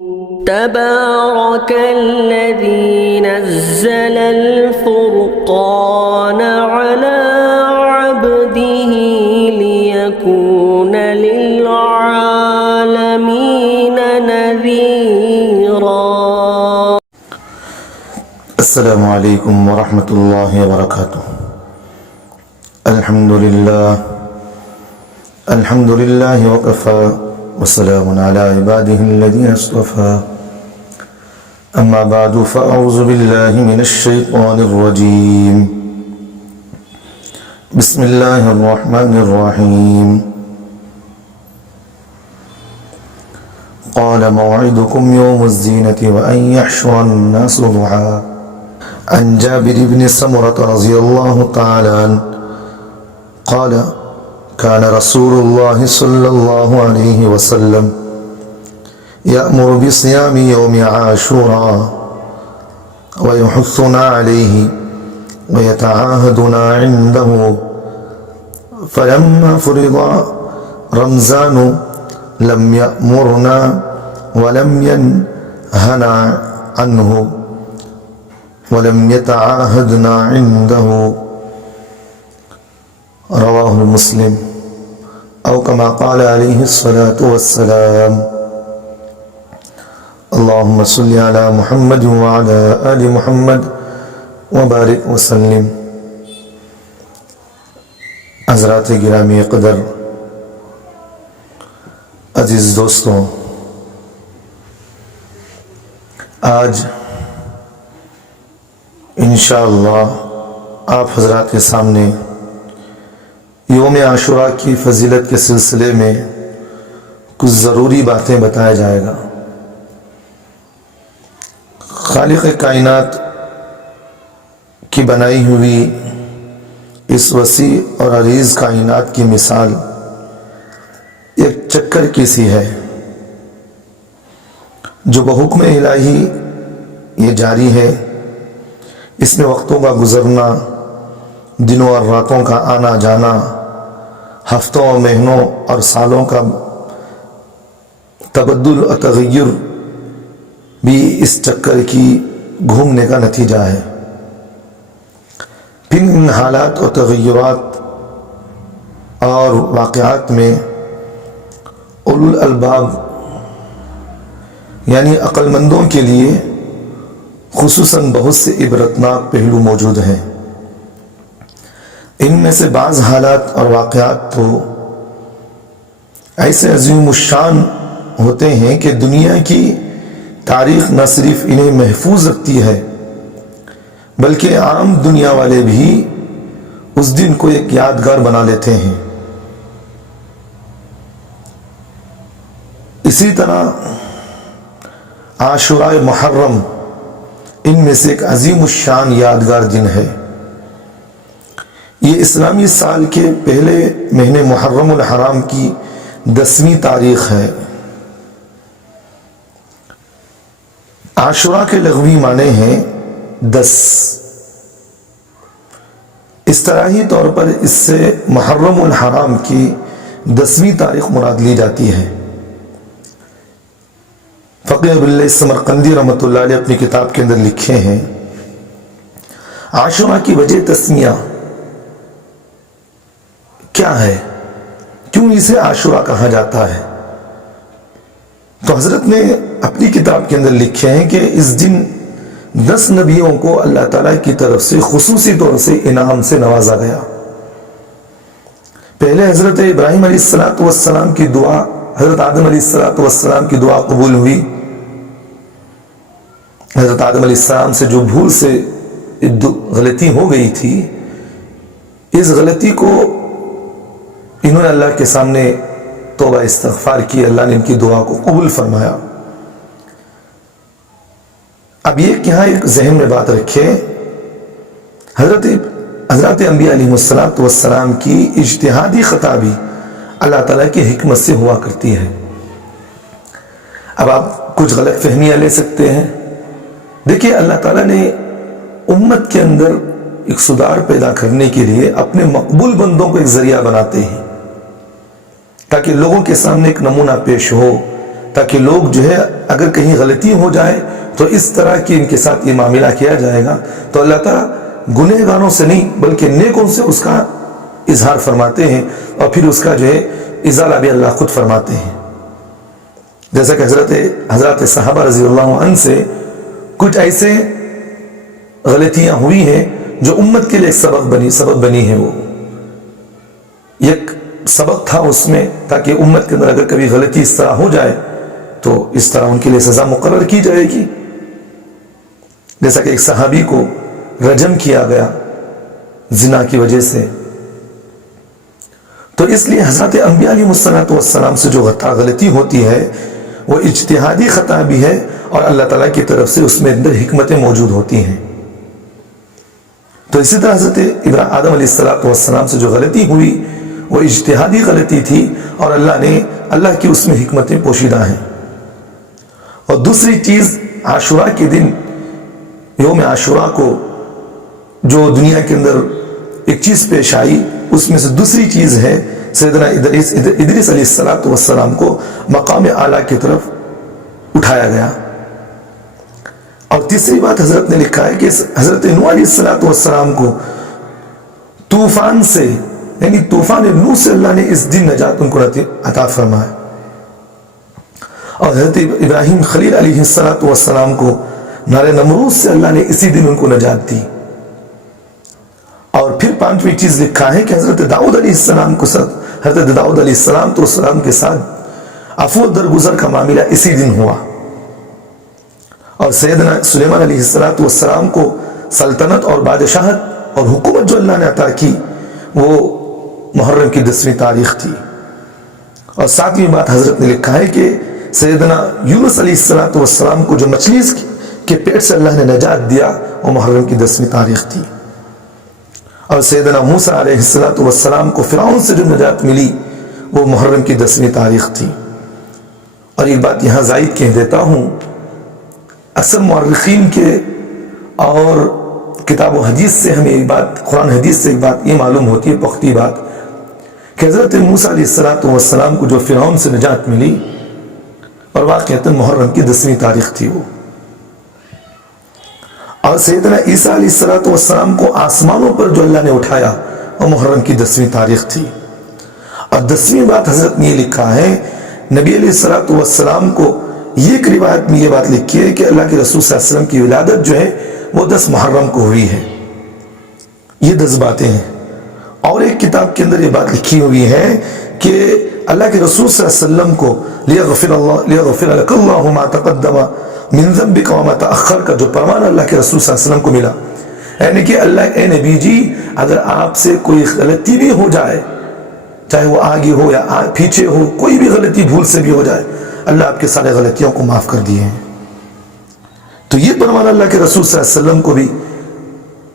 تبارك الذي نزل الفرقان على عبده ليكون للعالمين نذيرا. السلام عليكم ورحمة الله وبركاته. الحمد لله وكفى وسلام على عباده الذين اصطفى. أما بعد فأعوذ بالله من الشيطان الرجيم. بسم الله الرحمن الرحيم. قال موعدكم يوم الزينة وأن يحشر الناس ضحى. عن جابر بن سمرة رضي الله تعالى عنه قال كان رسول الله صلى الله عليه وسلم يأمر بصيام يوم عاشوراء ويحثنا عليه ويتعاهدنا عنده، فلما فرض رمضان لم يأمرنا ولم ينهنا عنه ولم يتعاهدنا عنده. رواه مسلم أو كما قال عليه الصلاة والسلام. اللهم صل على محمد وعلى آل محمد وبارك وسلم. حضرات گرامی قدر، عزیز دوستوں، آج انشاءاللہ آپ حضرات کے سامنے یوم عاشوراء کی فضیلت کے سلسلے میں کچھ ضروری باتیں بتایا جائے گا. خالق کائنات کی بنائی ہوئی اس وسیع اور عریض کائنات کی مثال ایک چکر کی سی ہے جو بحکم الہی یہ جاری ہے. اس میں وقتوں کا گزرنا، دنوں اور راتوں کا آنا جانا، ہفتوں اور مہینوں اور سالوں کا تبدل اور تغیر بھی اس چکر کی گھومنے کا نتیجہ ہے. پھر ان حالات اور تغیرات اور واقعات میں اولو الالباب یعنی عقل مندوں کے لیے خصوصاً بہت سے عبرتناک پہلو موجود ہیں. ان میں سے بعض حالات اور واقعات تو ایسے عظیم الشان ہوتے ہیں کہ دنیا کی تاریخ نہ صرف انہیں محفوظ رکھتی ہے بلکہ عام دنیا والے بھی اس دن کو ایک یادگار بنا لیتے ہیں. اسی طرح عاشوراء محرم ان میں سے ایک عظیم الشان یادگار دن ہے. یہ اسلامی سال کے پہلے مہینے محرم الحرام کی 10ویں تاریخ ہے. عاشوراء کے لغوی معنی ہیں 10. اصطلاحی طور پر اس سے محرم الحرام کی 10ویں تاریخ مراد لی جاتی ہے. فقیہ ابواللیث سمرقندی رحمۃ اللہ علیہ اپنی کتاب کے اندر لکھے ہیں عاشوراء کی وجہ تسمیہ کیا ہے، کیوں اسے عاشوراء کہا جاتا ہے. تو حضرت نے اپنی کتاب کے اندر لکھے ہیں کہ اس دن 10 نبیوں کو اللہ تعالیٰ کی طرف سے خصوصی طور سے انعام سے نوازا گیا. پہلے حضرت ابراہیم علیہ السلام کی دعا، حضرت آدم علیہ السلام کی دعا قبول ہوئی. حضرت آدم علیہ السلام سے جو بھول سے غلطی ہو گئی تھی، اس غلطی کو انہوں نے اللہ کے سامنے توبہ استغفار کی. اللہ نے ان کی دعا کو قبول فرمایا. اب یہ یہاں ایک ذہن میں بات رکھے، حضرت انبیاء علیہ السلام کی اجتہادی خطا بھی اللہ تعالیٰ کی حکمت سے ہوا کرتی ہے. اب آپ کچھ غلط فہمیاں لے سکتے ہیں. دیکھیے، اللہ تعالیٰ نے امت کے اندر ایک سدھار پیدا کرنے کے لیے اپنے مقبول بندوں کو ایک ذریعہ بناتے ہیں تاکہ لوگوں کے سامنے ایک نمونہ پیش ہو، تاکہ لوگ جو ہے اگر کہیں غلطی ہو جائے تو اس طرح کی ان کے ساتھ یہ معاملہ کیا جائے گا، تو اللہ تعالیٰ گنہگاروں سے نہیں بلکہ نیکوں سے اس کا اظہار فرماتے ہیں، اور پھر اس کا جو ہے ازالہ بھی اللہ خود فرماتے ہیں۔ جیسا کہ حضرات صحابہ رضی اللہ عنہ سے کچھ ایسے غلطیاں ہوئی ہیں جو امت کے لیے ایک سبب بنی ہے، وہ ایک سبق تھا اس میں، تاکہ امت کے اندر اگر کبھی غلطی اس طرح ہو جائے تو اس طرح ان کے لیے سزا مقرر کی جائے گی۔ جیسا کہ ایک صحابی کو رجم کیا گیا زنا کی وجہ سے، تو اس لیے حضرت انبیاء علیہ السلام سے جو غلطی ہوتی ہے وہ اجتہادی خطا بھی ہے، اور اللہ تعالیٰ کی طرف سے اس میں اندر حکمتیں موجود ہوتی ہیں۔ تو اسی طرح حضرت آدم علیہ السلام سے جو غلطی ہوئی وہ اجتہادی غلطی تھی، اور اللہ کی اس میں حکمتیں پوشیدہ ہیں۔ اور دوسری چیز عاشوراء کے دن، یوم عاشوراء کو جو دنیا کے اندر ایک چیز پیش آئی، اس میں سے دوسری چیز ہے سیدنا ادریس علیہ السلام کو مقام اعلیٰ کی طرف اٹھایا گیا۔ اور تیسری بات حضرت نے لکھا ہے کہ حضرت نوح علیہ السلام کو طوفان سے، یعنی طوفان نوح سے اللہ نے اس دن نجات ان کو عطا فرمایا، اور حضرت ابراہیم خلیل علیہ السلام کو نار نمرود سے اللہ نے اسی دن ان کو نجات دی۔ اور پھر پانچویں چیز لکھا ہے کہ حضرت داؤد علیہ السلام کو حضرت داؤد علیہ السلام کے ساتھ عفو درگزر کا معاملہ اسی دن ہوا، اور سیدنا سلیمان علیہ السلام کو سلطنت اور بادشاہت اور حکومت جو اللہ نے عطا کی وہ محرم کی 10ویں تاریخ تھی۔ اور 7ویں بات حضرت نے لکھا ہے کہ سیدنا یونس علیہ السلام کو جو مچھلی کے پیٹ سے اللہ نے نجات دیا وہ محرم کی 10ویں تاریخ تھی، اور سیدنا موسیٰ علیہ السلام کو فرعون سے جو نجات ملی وہ محرم کی 10ویں تاریخ تھی۔ اور ایک بات یہاں زائد کہہ دیتا ہوں، اکثر مورخین کے اور کتاب و حدیث سے ہمیں ایک بات، قرآن حدیث سے ایک بات یہ معلوم ہوتی ہے، پختہ بات، کہ حضرت موسیٰ علیہ السلام کو جو فرعون سے نجات ملی اور واقعتاً محرم کی 10ویں تاریخ تھی وہ، اور سیدنا عیسیٰ علیہ السلام کو آسمانوں پر جو اللہ نے اٹھایا وہ محرم کی 10ویں تاریخ تھی۔ اور 10ویں بات حضرت نے یہ لکھا ہے، نبی علیہ السلام کو ایک روایت میں یہ بات لکھی ہے کہ اللہ کے رسول صلی اللہ علیہ وسلم کی ولادت جو ہے وہ 10 محرم کو ہوئی ہے۔ یہ 10 باتیں ہیں، اور ایک کتاب کے اندر یہ بات لکھی ہوئی ہے کہ اللہ کے رسول صلی اللہ علیہ وسلم کو لیغفر لک اللہ ما تقدم من ذنبک وما تأخر کا جو فرمان اللہ کے رسول صلی اللہ علیہ وسلم کو ملا، یعنی کہ اللہ اے نبی جی اگر آپ سے کوئی غلطی بھی ہو جائے، چاہے وہ آگے ہو یا پیچھے ہو، کوئی بھی غلطی بھول سے بھی ہو جائے، اللہ آپ کے سارے غلطیوں کو معاف کر دیے ہیں۔ تو یہ فرمان اللہ کے رسول صلی اللہ علیہ وسلم کو بھی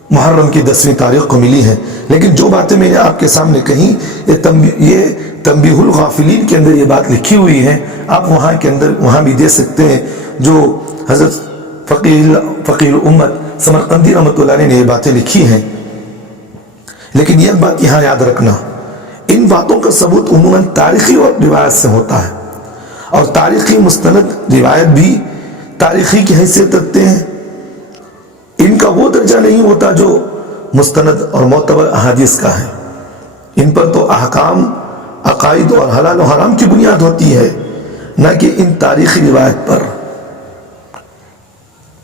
محرم کی 10ویں تاریخ کو ملی ہے۔ لیکن جو باتیں میں نے آپ کے سامنے کہیں یہ تنبیہ الغافلین کے اندر یہ بات لکھی ہوئی ہے، آپ وہاں کے اندر وہاں بھی دے سکتے ہیں، جو حضرت فقیہ الامت سمرقندی رحمۃ اللہ علیہ نے یہ باتیں لکھی ہیں۔ لیکن یہ بات یہاں یاد رکھنا، ان باتوں کا ثبوت عموماً تاریخی اور روایت سے ہوتا ہے، اور تاریخی مستند روایت بھی تاریخی کی حیثیت رکھتے ہیں، ان کا وہ درجہ نہیں ہوتا جو مستند اور معتبر احادیث کا ہے۔ ان پر تو احکام، عقائد اور حلال و حرام کی بنیاد ہوتی ہے، نہ کہ ان تاریخی روایت پر۔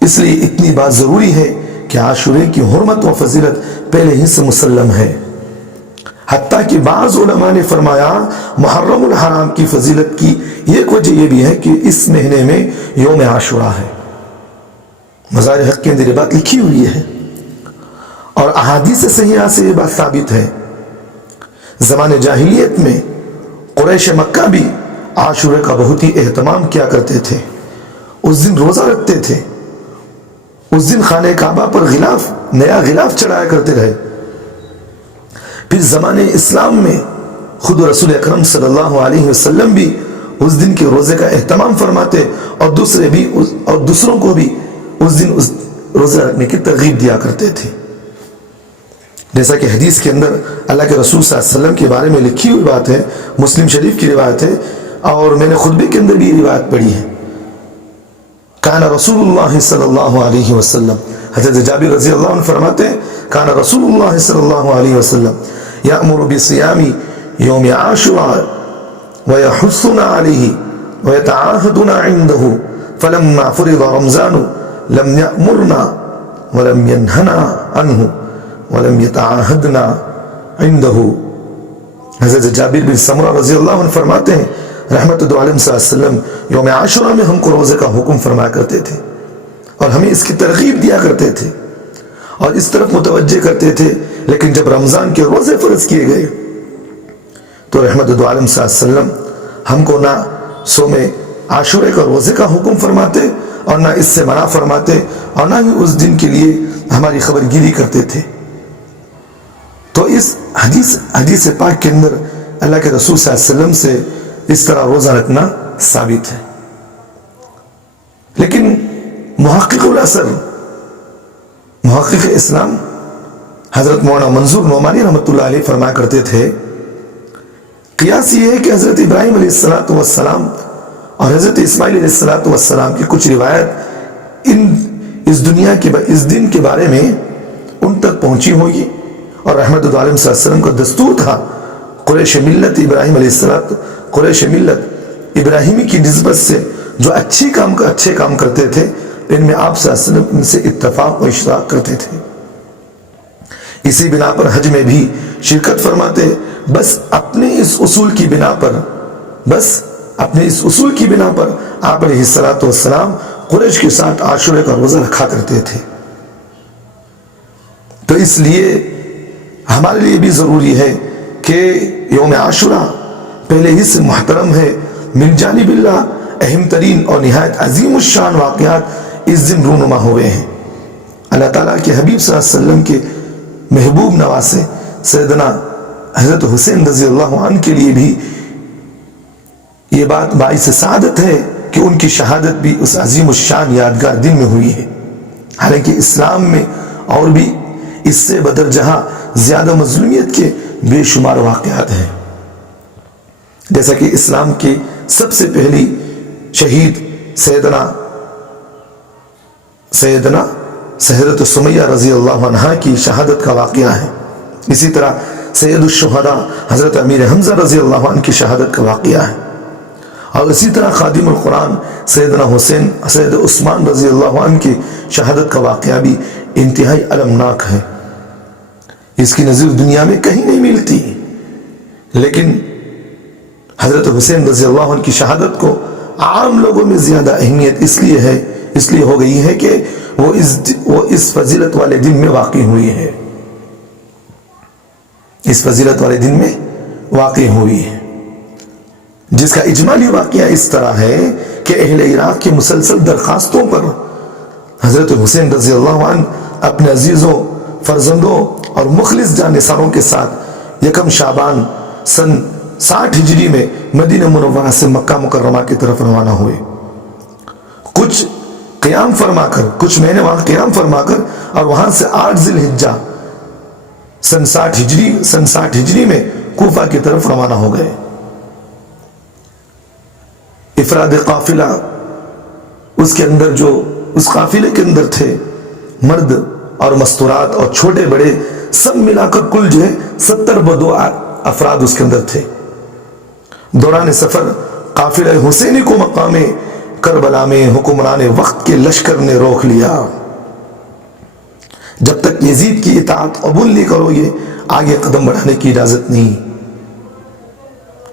اس لیے اتنی بات ضروری ہے کہ عاشورے کی حرمت و فضیلت پہلے ہی سے مسلم ہے، حتیٰ کہ بعض علماء نے فرمایا محرم الحرام کی فضیلت کی ایک وجہ یہ بھی ہے کہ اس مہینے میں یوم عاشوراء ہے۔ مزار حق کے اندر یہ بات لکھی ہوئی ہے، اور احادیث صحیحہ سے یہ بات ثابت ہے۔ زمان جاہلیت میں قریش مکہ بھی عاشورے کا بہت ہی اہتمام کیا کرتے تھے، اس دن روزہ رکھتے تھے، اس دن خانہ کعبہ پر نیا غلاف چڑھایا کرتے رہے۔ پھر زمان اسلام میں خود رسول اکرم صلی اللہ علیہ وسلم بھی اس دن کے روزے کا اہتمام فرماتے، اور دوسروں کو بھی اس دن روزہ رکھنے کی ترغیب دیا کرتے تھے۔ جیسا کہ حدیث کے اندر اللہ کے رسول صلی اللہ علیہ وسلم کے بارے میں لکھی ہوئی بات ہے، مسلم شریف کی روایت ہے، اور میں نے خطبے کے اندر بھی یہ روایت پڑھی ہے، کان رسول اللہ صلی اللہ علیہ وسلم، حضرت جابر رضی اللہ عنہ فرماتے ہیں کان رسول اللہ صلی اللہ علیہ وسلم یأمر بصیام یوم عاشوراء ویحثنا علیہ ویتعاہدنا عنده فلما فرض رمضان لم یأمرنا ولم ینہنا عنہ ولم یتعاہدنا عنده۔ حضرت جابر بن سمرہ رضی اللہ عنہ فرماتے ہیں رحمت دو عالم صلی اللہ علیہ وسلم یوم عاشوراء میں ہم کو روزے کا حکم فرمایا کرتے تھے اور ہمیں اس کی ترغیب دیا کرتے تھے اور اس طرف متوجہ کرتے تھے، لیکن جب رمضان کے روزے فرض کیے گئے تو رحمت دو عالم صلی اللہ علیہ وسلم ہم کو نہ صوم عاشورے کا روزے کا حکم فرماتے اور نہ اس سے منع فرماتے اور نہ ہی اس دن کے لیے ہماری خبرگیری کرتے تھے۔ تو اس حدیث پاک کے اندر اللہ کے رسول صلی اللہ علیہ وسلم سے اس طرح روزہ رکھنا ثابت ہے، لیکن محقق الاثر محقق اسلام حضرت مولانا منظور نعمانی رحمۃ اللہ علیہ فرمایا کرتے تھے قیاس یہ ہے کہ حضرت ابراہیم علیہ السلام اور حضرت اسماعیل علیہ السلام کی کچھ روایت اس دنیا کے اس دن کے بارے میں ان تک پہنچی ہوگی، اور رحمت عالم صلی اللہ علیہ وسلم کا دستور تھا قریش ملت ابراہیم علیہ السلام، قریش ملت ابراہیمی کی نسبت سے جو اچھے کام کرتے تھے ان میں آپ صلی اللہ علیہ وسلم ان سے اتفاق و اشتراک کرتے تھے۔ اسی بنا پر حج میں بھی شرکت فرماتے، بس اپنے اس اصول کی بنا پر آپ علیہ السلام قریش کے ساتھ عاشورے کا روزہ رکھا کرتے تھے۔ تو اس لیے ہمارے لیے بھی ضروری ہے کہ یوم عاشورہ پہلے ہی سے محترم ہے، من جانب اللہ اہم ترین اور نہایت عظیم الشان واقعات اس دن رونما ہوئے ہیں۔ اللہ تعالیٰ کے حبیب صلی اللہ علیہ وسلم کے محبوب نواسے سیدنا حضرت حسین رضی اللہ عنہ کے لیے بھی یہ بات باعث سعادت ہے کہ ان کی شہادت بھی اس عظیم الشان یادگار دن میں ہوئی ہے، حالانکہ اسلام میں اور بھی اس سے بدر جہاں زیادہ مظلومیت کے بے شمار واقعات ہیں، جیسا کہ اسلام کی سب سے پہلی شہید سیدنا حضرت سمیہ رضی اللہ عنہ کی شہادت کا واقعہ ہے، اسی طرح سید الشہداء حضرت امیر حمزہ رضی اللہ عنہ کی شہادت کا واقعہ ہے، اور اسی طرح خادم القرآن سیدنا حسین سید عثمان رضی اللہ عنہ کی شہادت کا واقعہ بھی انتہائی المناک ہے، اس کی نظیر دنیا میں کہیں نہیں ملتی۔ لیکن حضرت حسین رضی اللہ عنہ کی شہادت کو عام لوگوں میں زیادہ اہمیت اس لیے ہو گئی ہے کہ وہ اس فضیلت والے دن میں واقع ہوئی ہے، اس فضیلت والے دن میں واقع ہوئی ہے، جس کا اجمالی واقعہ اس طرح ہے کہ اہل عراق کی مسلسل درخواستوں پر حضرت حسین رضی اللہ عنہ اپنے عزیزوں، فرزندوں اور مخلص جانثاروں کے ساتھ یکم شعبان سن 60 ہجری میں مدینہ منورہ سے مکہ مکرمہ کی طرف روانہ ہوئے، کچھ مہینے وہاں قیام فرما کر اور وہاں سے 8 ذی الحجہ سن 60 ہجری میں کوفہ کی طرف روانہ ہو گئے۔ افراد قافلہ اس قافلے کے اندر تھے، مرد اور مستورات اور چھوٹے بڑے سب ملا کر کل 70 افراد اس کے اندر تھے۔ دوران سفر قافلہ حسینی کو مقام کربلا میں حکمران وقت کے لشکر نے روک لیا، جب تک یزید کی اطاعت قبول نہیں کرو گے آگے قدم بڑھانے کی اجازت نہیں۔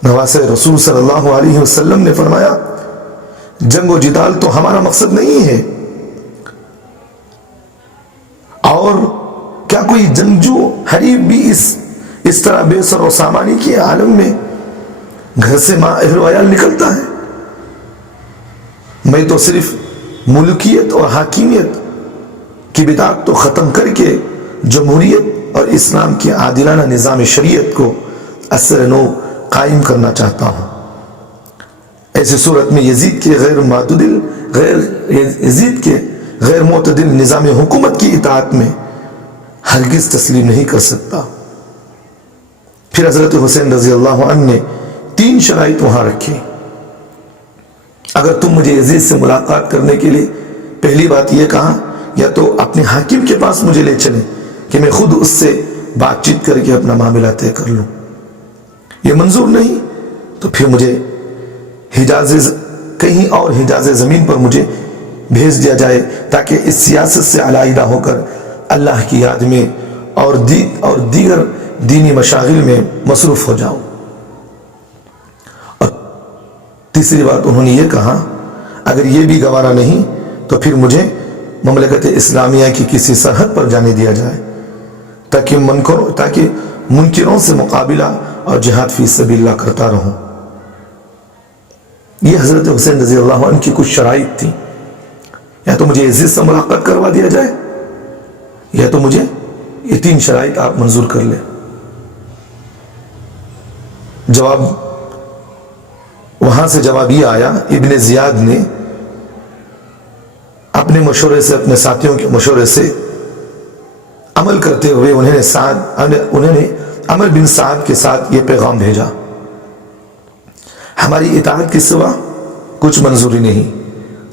نواسے رسول صلی اللہ علیہ وسلم نے فرمایا جنگ و جدال تو ہمارا مقصد نہیں ہے، اور کیا کوئی جنگجو حریف بھی اس طرح بے سر و سامانی کے عالم میں گھر سے ماں اہل و عیال نکلتا ہے؟ میں تو صرف ملکیت اور حاکمیت کی بدعت تو ختم کر کے جمہوریت اور اسلام کی عادلانہ نظام شریعت کو اثر نو قائم کرنا چاہتا ہوں۔ ایسی صورت میں یزید کے غیر معتدل نظام حکومت کی اطاعت میں ہرگز تسلیم نہیں کر سکتا۔ پھر حضرت حسین رضی اللہ عنہ نے 3 شرائط وہاں رکھی۔ اگر تم مجھے یزید سے ملاقات کرنے کے لیے پہلی بات یہ کہا یا تو اپنے حاکم کے پاس مجھے لے چلیں کہ میں خود اس سے بات چیت کر کے اپنا معاملہ طے کر لوں، یہ منظور نہیں تو پھر مجھے کہیں اور حجاز زمین پر مجھے بھیج دیا جائے تاکہ اس سیاست سے علیحدہ ہو کر اللہ کی یاد میں اور دیگر دینی مشاغل میں مصروف ہو جاؤں۔ اور تیسری بات انہوں نے یہ کہا اگر یہ بھی گوارا نہیں تو پھر مجھے مملکت اسلامیہ کی کسی سرحد پر جانے دیا جائے تاکہ منکروں سے مقابلہ اور جہاد فی سبیل اللہ کرتا رہوں۔ یہ حضرت حسین رضی اللہ عنہ کی کچھ شرائط تھی، یا تو مجھے یزید سے ملاقات کروا دیا جائے یا تو مجھے یہ 3 شرائط آپ منظور کر لیں۔ وہاں سے جواب یہ آیا، ابن زیاد نے اپنے مشورے سے، اپنے ساتھیوں کے مشورے سے عمل کرتے ہوئے انہوں نے عمر بن سعد کے ساتھ یہ پیغام بھیجا، ہماری اطاعت کے سوا کچھ منظوری نہیں،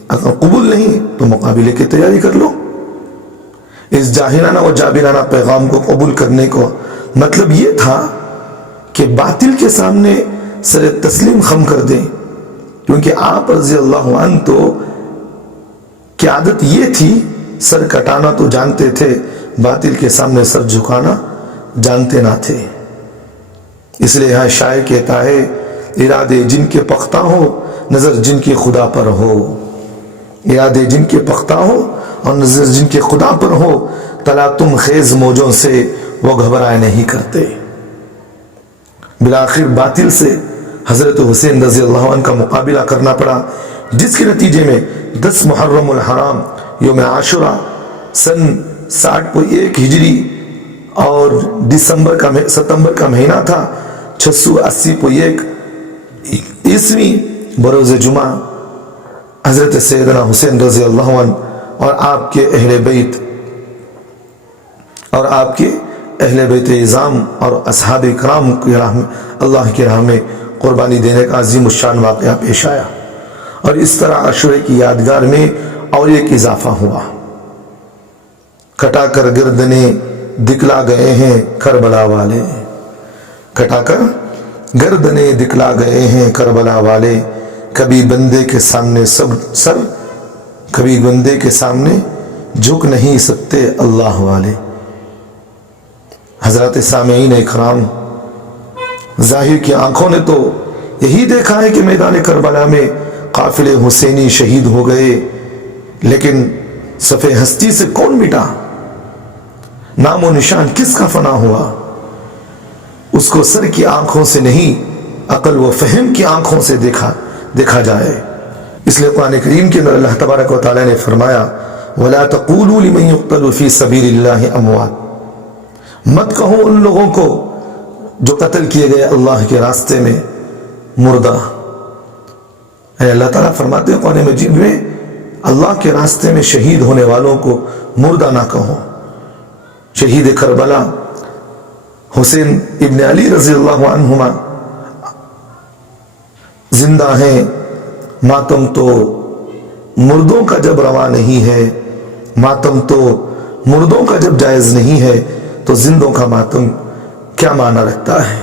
اگر قبول نہیں تو مقابلے کی تیاری کر لو۔ اس جاہلانہ و جابرانہ پیغام کو قبول کرنے کو مطلب یہ تھا کہ باطل کے سامنے سر تسلیم خم کر دیں، کیونکہ آپ رضی اللہ عنہ تو کی عادت یہ تھی، سر کٹانا تو جانتے تھے، باطل کے سامنے سر جھکانا جانتے نہ تھے۔ اس لیے یہاں شاعر کہتا ہے، ارادے جن کے پختہ ہو نظر جن کے خدا پر ہو، ارادے جن کے پختہ ہو اور نظر جن کے خدا پر ہو، تلا تم خیز موجوں سے وہ گھبرائے نہیں کرتے۔ بالآخر باطل سے حضرت حسین رضی اللہ عنہ کا مقابلہ کرنا پڑا، جس کے نتیجے میں 10 محرم الحرام یوم عاشورہ سن 60.1 ہجری اور ستمبر کا مہینہ تھا، 680.1 عیسوی بروز جمعہ، حضرت سیدنا حسین رضی اللہ عنہ اور آپ کے اہل بیت اعظام اور اصحاب کرام کی راہ میں، اللہ کی راہ میں قربانی دینے کا عظیم الشان واقعہ پیش آیا، اور اس طرح عاشورے کی یادگار میں اور ایک اضافہ ہوا۔ کٹا کر گردنیں دکھلا گئے ہیں کربلا والے، کٹا کر گردنیں دکھلا گئے ہیں کربلا والے، کبھی بندے کے سامنے کبھی بندے کے سامنے جھک نہیں سکتے اللہ والے۔ حضرات سامعین اکرام، ظاہر کی آنکھوں نے تو یہی دیکھا ہے کہ میدان کربلا میں قافلے حسینی شہید ہو گئے، لیکن صف ہستی سے کون مٹا؟ نام و نشان کس کا فنا ہوا؟ اس کو سر کی آنکھوں سے نہیں، عقل و فہم کی آنکھوں سے دیکھا جائے۔ اس لیے قرآن کریم کے اندر اللہ تبارک و تعالیٰ نے فرمایا، وَلَا تَقُولُوا لِمَنْ يُقْتَلُ فِي سَبِيلِ اللَّهِ أَمْوَاتٌ، مت کہو ان لوگوں کو جو قتل کیے گئے اللہ کے راستے میں مردہ۔ اللہ تعالیٰ فرماتے ہیں قرآن مجید میں، اللہ کے راستے میں شہید ہونے والوں کو مردہ نہ کہو۔ شہید کربلا حسین ابن علی رضی اللہ عنہما زندہ ہیں، ماتم تو مردوں کا جب روا نہیں ہے، ماتم تو مردوں کا جب جائز نہیں ہے تو زندوں کا ماتم کیا معنی رکھتا ہے؟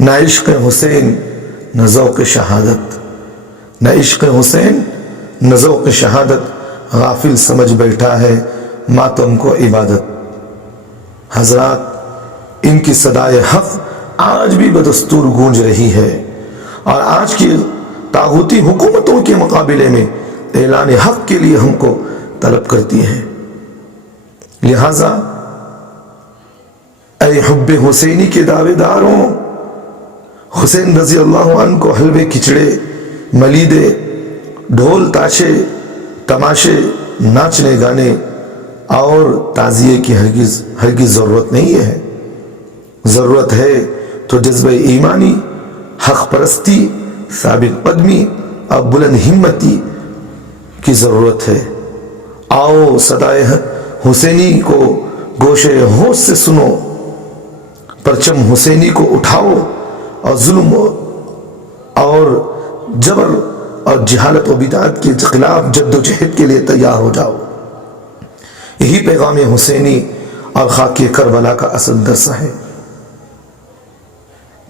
نہ عشق حسین نہ ذوق شہادت، نہ عشق حسین نہ ذوق شہادت، غافل سمجھ بیٹھا ہے ماتم کو عبادت۔ حضرات، ان کی صدائے حق آج بھی بدستور گونج رہی ہے، اور آج کی طاغوتی حکومتوں کے مقابلے میں اعلان حق کے لیے ہم کو طلب کرتی ہے۔ لہذا اے حب حسینی کے دعوے داروں، حسین رضی اللہ عنہ کو حلوے کھچڑے، ملیدے، ڈھول تاشے، تماشے، ناچنے گانے اور تعزیے کی ہرگز ضرورت نہیں ہے۔ ضرورت ہے تو جذبہ ایمانی، حق پرستی، ثابت قدمی اور بلند ہمتی کی ضرورت ہے۔ آؤ صدائے حسینی کو گوشے ہوش سے سنو، پرچم حسینی کو اٹھاؤ اور ظلم اور جبر اور جہالت و بدعت کے خلاف جد و جہد کے لیے تیار ہو جاؤ۔ یہی پیغام حسینی اور خاک کربلا کا اصل درس ہے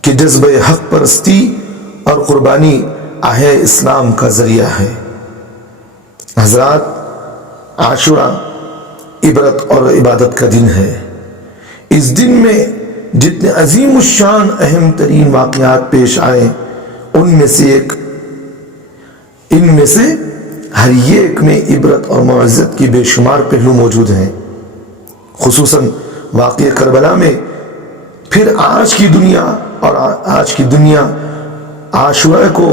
کہ جذبہ حق پرستی اور قربانی احیاء اسلام کا ذریعہ ہے۔ حضرات، عاشورہ عبرت اور عبادت کا دن ہے۔ اس دن میں جتنے عظیم الشان اہم ترین واقعات پیش آئے ان میں سے ہر ایک میں عبرت اور معزت کی بے شمار پہلو موجود ہیں۔ خصوصاً واقعہ کربلا میں پھر آج کی دنیا عاشورہ کو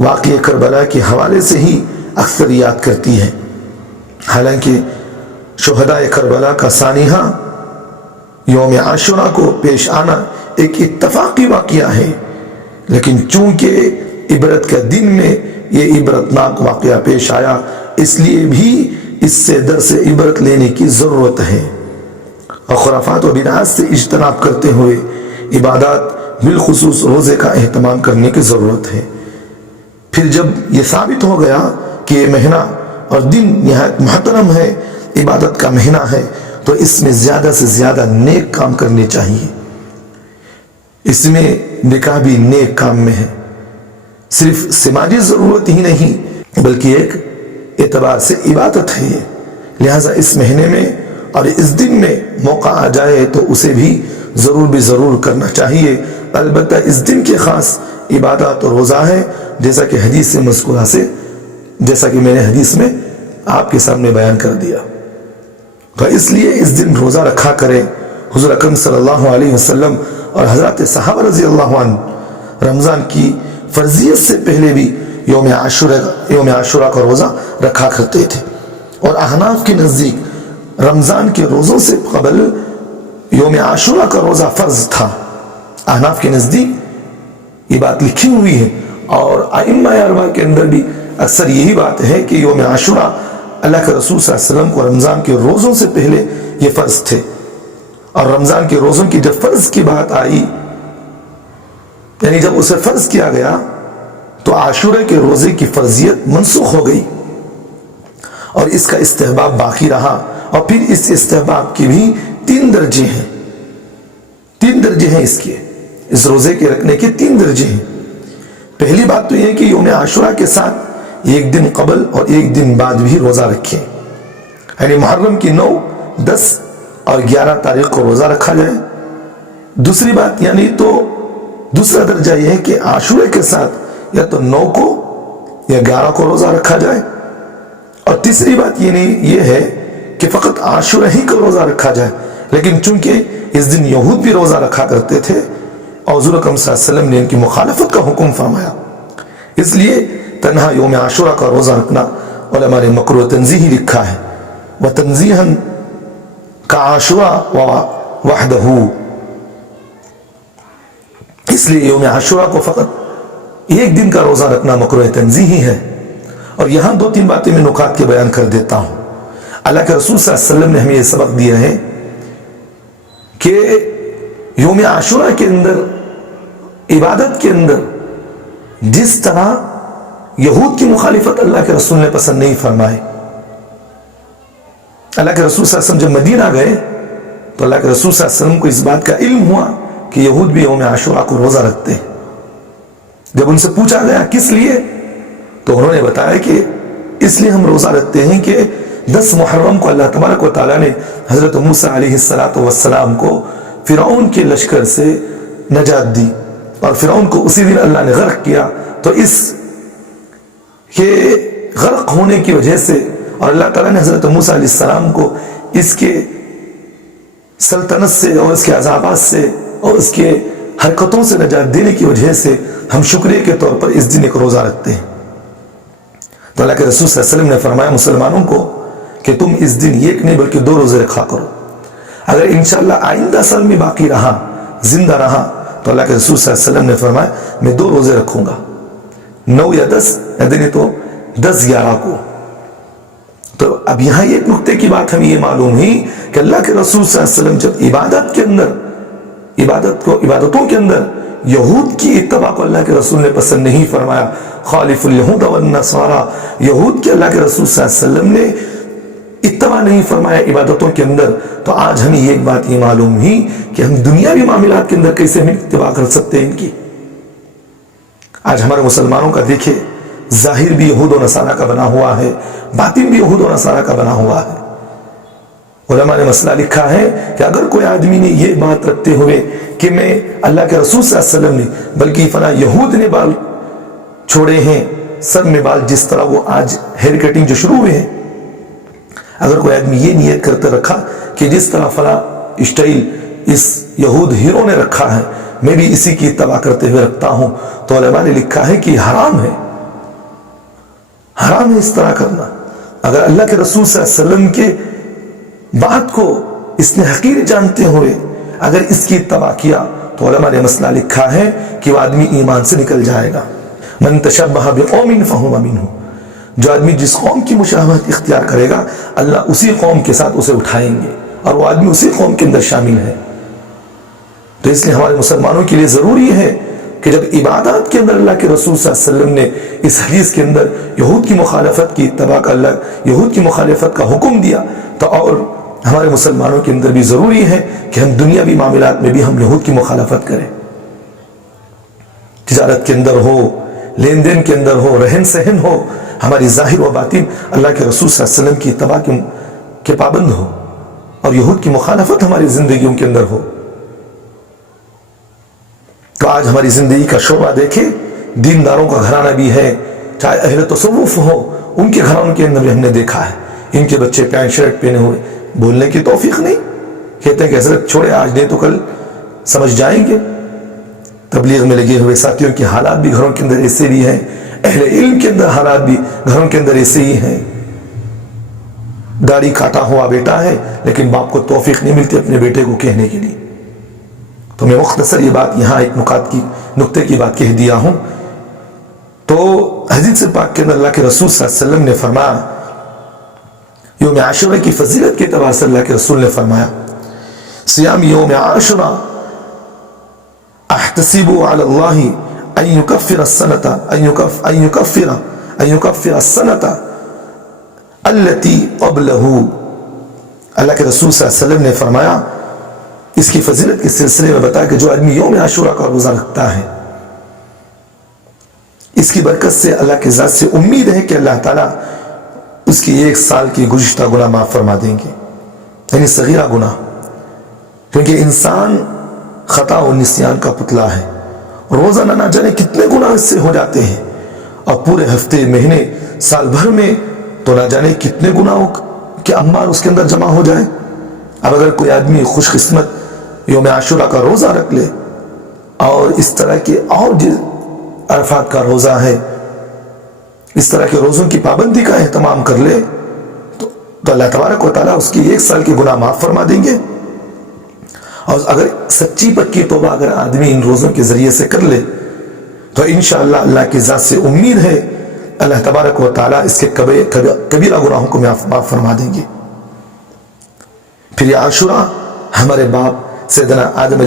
واقعہ کربلا کے حوالے سے ہی اکثر یاد کرتی ہے۔ حالانکہ شہداء کربلا کا سانحہ یوم عاشورہ کو پیش آنا ایک اتفاقی واقعہ ہے، لیکن چونکہ عبرت کا دن میں یہ عبرتناک واقعہ پیش آیا، اس لیے بھی اس سے درس عبرت لینے کی ضرورت ہے اور خرافات و بدعات سے اجتناب کرتے ہوئے عبادات بالخصوص روزے کا اہتمام کرنے کی ضرورت ہے۔ پھر جب یہ ثابت ہو گیا کہ یہ مہینہ اور دن نہایت محترم ہے، عبادت کا مہینہ ہے، تو اس میں زیادہ سے زیادہ نیک کام کرنے چاہیے۔ اس میں نکاح بھی نیک کام میں ہے، صرف سماجی ضرورت ہی نہیں بلکہ ایک اعتبار سے عبادت ہے۔ لہٰذا اس مہینے میں اور اس دن میں موقع آ جائے تو اسے بھی ضرور کرنا چاہیے۔ البتہ اس دن کے خاص عبادات اور روزہ ہے، جیسا کہ حدیث سے مذکورہ سے جیسا کہ میں نے حدیث میں آپ کے سامنے بیان کر دیا، تو اس لیے اس دن روزہ رکھا کریں۔ حضور اکرم صلی اللہ علیہ وسلم اور حضرات صحابہ رضی اللہ عنہ رمضان کی فرضیت سے پہلے بھی یوم عاشورہ کا روزہ رکھا کرتے تھے، اور احناف کے نزدیک رمضان کے روزوں سے قبل یوم عاشورہ کا روزہ فرض تھا۔ احناف کے نزدیک یہ بات لکھی ہوئی ہے، اور ائمہ اربعہ کے اندر بھی اکثر یہی بات ہے کہ یوم عاشورہ اللہ کے رسول صلی اللہ علیہ وسلم کو رمضان کے روزوں سے پہلے یہ فرض تھے، اور رمضان کے روزوں کی جب فرض کی بات آئی، یعنی جب اسے فرض کیا گیا، تو عاشورہ کے روزے کی فرضیت منسوخ ہو گئی اور اس کا استحباب باقی رہا۔ اور پھر اس استحباب کی بھی 3 درجے ہیں، 3 درجے ہیں اس روزے کے رکھنے کے 3 درجے ہیں۔ پہلی بات تو یہ کہ یوم عاشورہ کے ساتھ 1 دن قبل اور 1 دن بعد بھی روزہ رکھیں، یعنی محرم کی 9، 10 اور 11 تاریخ کو روزہ رکھا جائے۔ دوسری بات یعنی تو دوسرا درجہ یہ ہے کہ عاشورہ کے ساتھ یا تو 9 کو یا 11 کو روزہ رکھا جائے، اور تیسری بات یہ ہے کہ فقط عاشورہ ہی کو روزہ رکھا جائے۔ لیکن چونکہ اس دن یہود بھی روزہ رکھا کرتے تھے اور حضور اکرم صلی اللہ علیہ وسلم نے ان کی مخالفت کا حکم فرمایا، اس لیے تنہا یوم عاشورہ کا روزہ رکھنا علماء نے مکروہ تنزیہی لکھا ہے، وَتَنزِيهًا كَعَاشُورَا وَحْدَهُ۔ اس لیے یوم عاشورہ کو فقط 1 دن کا روزہ رکھنا مکروہ تنزیہی ہے۔ اور یہاں 2-3 باتیں میں نکات کے بیان کر دیتا ہوں۔ اللہ کے رسول صلی اللہ علیہ وسلم نے ہمیں یہ سبق دیا ہے کہ یوم عاشورہ کے اندر، عبادت کے اندر، جس طرح یہود کی مخالفت اللہ کے رسول نے پسند نہیں فرمائے۔ اللہ کے رسول صلی اللہ علیہ وسلم جب مدینہ گئے تو اللہ کے رسول صلی اللہ علیہ وسلم کو اس بات کا علم ہوا کہ یہود بھی یوم عاشورہ کو روزہ رکھتے ہیں۔ جب ان سے پوچھا گیا کس لیے، تو انہوں نے بتایا کہ اس لیے ہم روزہ رکھتے ہیں کہ 10 محرم کو اللہ تبارک و تعالیٰ نے حضرت موسیٰ علیہ السلام کو فرعون کے لشکر سے نجات دی، اور فرعون کو اسی دن اللہ نے غرق کیا۔ تو اس کے غرق ہونے کی وجہ سے، اور اللہ تعالیٰ نے حضرت موسیٰ علیہ السلام کو اس کے سلطنت سے اور اس کے عذابات سے اور اس کے حرکتوں سے نجات دینے کی وجہ سے ہم شکریہ کے طور پر اس دن ایک روزہ رکھتے ہیں۔ تو اللہ کے رسول صلی اللہ علیہ وسلم نے فرمایا مسلمانوں کو کہ تم اس دن 1 نہیں بلکہ 2 روزے رکھا کرو۔ اگر انشاءاللہ آئندہ سال میں باقی رہا، زندہ رہا، تو اللہ کے رسول صلی اللہ علیہ وسلم نے فرمایا میں 2 روزے رکھوں گا، 9 یا 10 یا دن تو 10-11 کو۔ تو اب یہاں ایک نقطے کی بات ہمیں یہ معلوم ہوئی کہ اللہ کے رسول صلی اللہ علیہ وسلم جب عبادت کے اندر، عبادتوں کے اندر یہود کی اتباع کو اللہ کے رسول نے پسند نہیں فرمایا، خالف الیہود والنصارى، یہود کے اللہ کے رسول صلی اللہ علیہ وسلم نے اتباع نہیں فرمایا عبادتوں کے اندر، تو آج ہمیں ایک بات یہ معلوم ہوئی کہ ہم دنیاوی معاملات کے اندر کیسے ہم اتباع کر سکتے ہیں ان کی۔ آج ہمارے مسلمانوں کا دیکھیں، ظاہر بھی یہود و نصارہ کا بنا ہوا ہے، باطن بھی یہود و نصارہ کا بنا ہوا ہے۔ علماء نے مسئلہ لکھا ہے کہ اگر کوئی آدمی نے یہ بات رکھتے ہوئے کہ میں اللہ کے رسول صلی اللہ علیہ وسلم نے بلکہ فلاں یہود نے بال چھوڑے ہیں، سر میں بال جس طرح وہ آج ہیئر کٹنگ جو شروع ہوئے ہیں، اگر کوئی آدمی یہ نیت کرتے رکھا کہ جس طرح فلاں اسٹائل اس یہود ہیرو نے رکھا ہے میں بھی اسی کی اتباع کرتے ہوئے رکھتا ہوں، تو علماء نے لکھا ہے کہ یہ حرام ہے، حرام ہے اس طرح کرنا۔ اگر اللہ کے رسول صلی اللہ علیہ وسلم کے بات کو اس نے حقیر جانتے ہوئے اگر اس کی اتباع کیا تو علماء نے مسئلہ لکھا ہے کہ وہ آدمی ایمان سے نکل جائے گا۔ من تشبہ بقوم فہو منہ، جو آدمی جس قوم کی مشابہت اختیار کرے گا اللہ اسی قوم کے ساتھ اسے اٹھائیں گے اور وہ آدمی اسی قوم کے اندر شامل ہے۔ تو اس لیے ہمارے مسلمانوں کے لیے ضروری ہے کہ جب عبادات کے اندر اللہ کے رسول صلی اللہ علیہ وسلم نے اس حدیث کے اندر یہود کی مخالفت کی اتباع کا اللہ یہود کی مخالفت کا حکم دیا، تو اور ہمارے مسلمانوں کے اندر بھی ضروری ہے کہ ہم دنیاوی معاملات میں بھی ہم یہود کی مخالفت کریں، تجارت کے اندر ہو، لین دین کے اندر ہو، رہن سہن ہو، ہماری ظاہر و باطن اللہ کے رسول صلی اللہ علیہ وسلم کی اتباع کے پابند ہو اور یہود کی مخالفت ہماری زندگیوں کے اندر ہو۔ تو آج ہماری زندگی کا شعبہ دیکھیں، دینداروں کا گھرانہ بھی ہے، چاہے اہل تصوف ہو، ان کے گھرانوں کے اندر بھی ہم نے دیکھا ہے ان کے بچے پینٹ شرٹ پہنے ہوئے، بولنے کی توفیق نہیں، کہتے ہیں کہ حضرت چھوڑے آج نہیں تو کل سمجھ جائیں گے۔ تبلیغ میں لگے ہوئے ساتھیوں کے حالات بھی گھروں کے اندر ایسے بھی ہیں، اہل علم کے اندر حالات بھی گھروں کے اندر ایسے ہی ہیں۔ داڑھی کاٹا ہوا بیٹا ہے لیکن باپ کو توفیق نہیں ملتی اپنے بیٹے کو کہنے کے لیے۔ تو میں مختصر یہ بات یہاں ایک نقطے کی بات کہہ دیا ہوں۔ تو حدیث پاک کے اندر اللہ کے رسول صلی اللہ علیہ وسلم نے فرمایا، یوم عاشورہ کی فضیلت کے اعتبار سے اللہ کے رسول نے فرمایا، صیام یوم عاشورہ احتسب علی اللہ ان یکفر السنة التي قبلہ۔ اللہ کے رسول صلی اللہ علیہ وسلم نے فرمایا، اس کی فضیلت کے سلسلے میں بتایا کہ جو آدمی یوم عاشورہ کا روزہ رکھتا ہے اس کی برکت سے اللہ کی ذات سے امید ہے کہ اللہ تعالیٰ اس کی 1 سال کی گزشتہ گناہ معاف فرما دیں گے، یعنی صغیرہ گناہ، کیونکہ انسان خطا و نسیان کا پتلا ہے، روزانہ نہ جانے کتنے گناہ اس سے ہو جاتے ہیں، اور پورے ہفتے مہینے سال بھر میں تو نہ جانے کتنے گناہوں کے انبار اس کے اندر جمع ہو جائے۔ اب اگر کوئی آدمی خوش قسمت یوم عاشورہ کا روزہ رکھ لے اور اس طرح کے اور عرفات کا روزہ ہے، اس طرح کے روزوں کی پابندی کا اہتمام کر لے تو اللہ تبارک و تعالیٰ اس کی 1 سال کے گناہ معاف فرما دیں گے۔ اور اگر سچی پکی توبہ اگر آدمی ان روزوں کے ذریعے سے کر لے تو انشاءاللہ اللہ کی ذات سے امید ہے اللہ تبارک و تعالیٰ اس کے کبیرہ گناہوں کو معاف فرما دیں گے۔ پھر یہ عاشورہ ہمارے باپ سیدنا آدم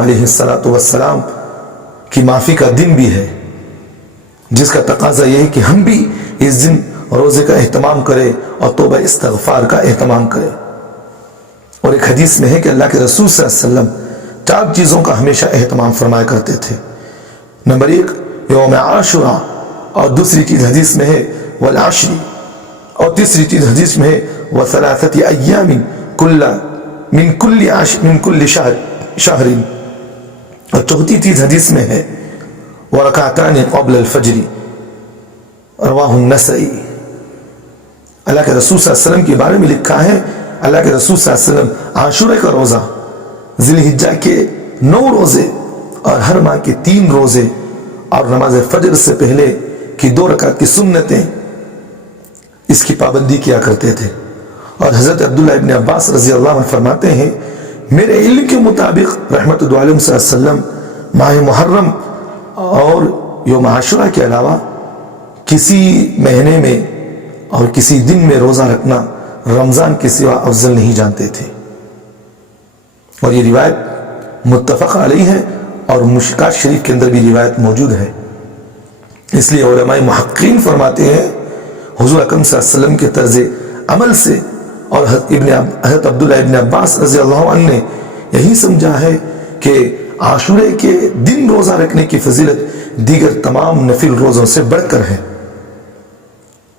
علیہ السلام کی معافی کا دن بھی ہے، جس کا تقاضا یہ ہے کہ ہم بھی اس دن روزے کا اہتمام کریں اور توبہ استغفار کا اہتمام کریں۔ اور ایک حدیث میں ہے کہ اللہ کے رسول صلی اللہ علیہ وسلم 4 چیزوں کا ہمیشہ اہتمام فرمایا کرتے تھے۔ نمبر 1 یوم عاشورہ، اور دوسری چیز حدیث میں ہے والعشر، اور تیسری چیز حدیث میں ہے وثلاثة ایام من کل شہر، اور چوتھی چیز حدیث میں ہے ورکعتان قبل الفجر، رواہ النسائی۔ اللہ کے رسول صلی اللہ علیہ وسلم کے بارے میں لکھا ہے، اللہ کے رسول صلی اللہ علیہ وسلم عاشورہ کا روزہ، ذی الحجہ کے 9 روزے اور ہر ماہ کے 3 روزے اور نماز فجر سے پہلے کی 2 رکعت کی سنتیں، اس کی پابندی کیا کرتے تھے۔ اور حضرت عبداللہ ابن عباس رضی اللہ عنہ فرماتے ہیں، میرے علم کے مطابق رحمت اللہ علیہ صلی اللہ علیہ وسلم ماہ محرم اور یوم عاشورہ کے علاوہ کسی مہینے میں اور کسی دن میں روزہ رکھنا رمضان کے سوا افضل نہیں جانتے تھے۔ اور یہ روایت متفق علیہ ہے، اور مشکات شریف کے اندر بھی روایت موجود ہے. اس لیے علماء محققین فرماتے ہیں حضور اکرم صلی اللہ علیہ وسلم کے طرز عمل سے اور حضرت عبداللہ ابن عباس رضی اللہ عنہ نے یہی سمجھا ہے کہ عاشورے کے دن روزہ رکھنے کی فضیلت دیگر تمام نفل روزوں سے بڑھ کر ہے.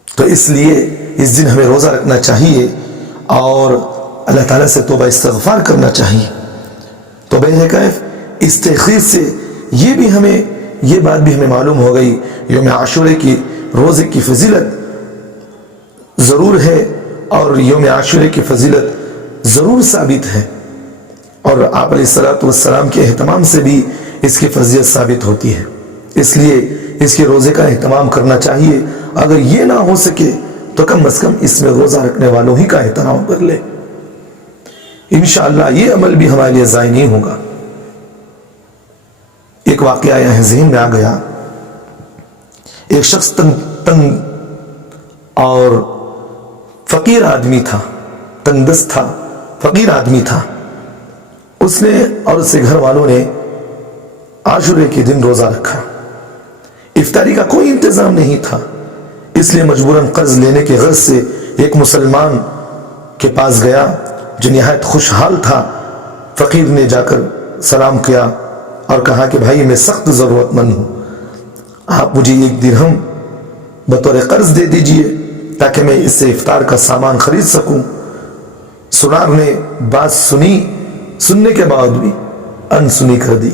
تو اس لیے اس دن ہمیں روزہ رکھنا چاہیے اور اللہ تعالیٰ سے توبہ استغفار کرنا چاہیے. توبہ کیف اس تحقیق سے یہ بات بھی ہمیں معلوم ہو گئی یوم عاشورے کی روزے کی فضیلت ضرور ہے اور یوم عاشورے کی فضیلت ضرور ثابت ہے اور آپ علیہ السلام کے اہتمام سے بھی اس کی فضیلت ثابت ہوتی ہے. اس لیے اس کے روزے کا اہتمام کرنا چاہیے. اگر یہ نہ ہو سکے تو کم از کم اس میں روزہ رکھنے والوں ہی کا اہتمام کر لے. انشاءاللہ یہ عمل بھی ہمارے لیے ضائع نہیں ہوگا. ایک واقعہ یہاں ذہن میں آ گیا. ایک شخص تنگ اور فقیر آدمی تھا, تنگ دست تھا, فقیر آدمی تھا. اس نے اور اس کے گھر والوں نے عاشورے کے دن روزہ رکھا. افطاری کا کوئی انتظام نہیں تھا, اس لیے مجبوراً قرض لینے کے غرض سے ایک مسلمان کے پاس گیا جو نہایت خوشحال تھا. فقیر نے جا کر سلام کیا اور کہا کہ بھائی میں سخت ضرورت مند ہوں, آپ مجھے 1 درہم بطور قرض دے دیجئے تاکہ میں اس سے افطار کا سامان خرید سکوں. سنار نے بات سنی, سننے کے بعد بھی انسنی کر دی.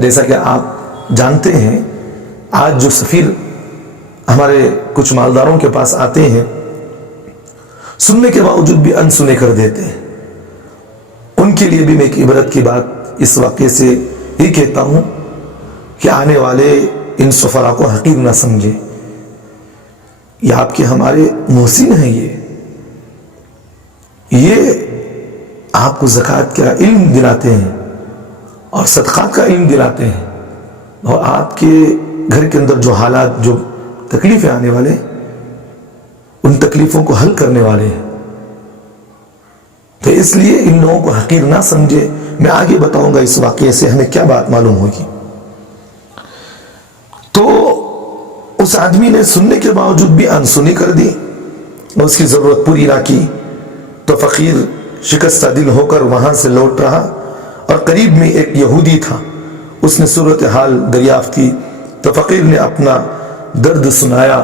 جیسا کہ آپ جانتے ہیں آج جو سفیر ہمارے کچھ مالداروں کے پاس آتے ہیں سننے کے باوجود بھی انسنے کر دیتے ہیں. ان کے لیے بھی میں ایک عبرت کی بات اس واقعے سے یہ کہتا ہوں کہ آنے والے ان سفراء کو حقیر نہ سمجھے. یہ آپ کے ہمارے محسن ہیں, یہ آپ کو زکوٰۃ کا علم دلاتے ہیں اور صدقات کا علم دلاتے ہیں اور آپ کے گھر کے اندر جو حالات جو تکلیفیں آنے والے ان تکلیفوں کو حل کرنے والے ہیں. تو اس لیے ان لوگوں کو حقیر نہ سمجھے. میں آگے بتاؤں گا اس واقعے سے ہمیں کیا بات معلوم ہوگی. تو اس آدمی نے سننے کے باوجود بھی انسنی کر دی اور اس کی ضرورت پوری نہ کی. تو فقیر شکستہ دل ہو کر وہاں سے لوٹ رہا اور قریب میں ایک یہودی تھا, اس نے صورتحال دریافت کی. تو فقیر نے اپنا درد سنایا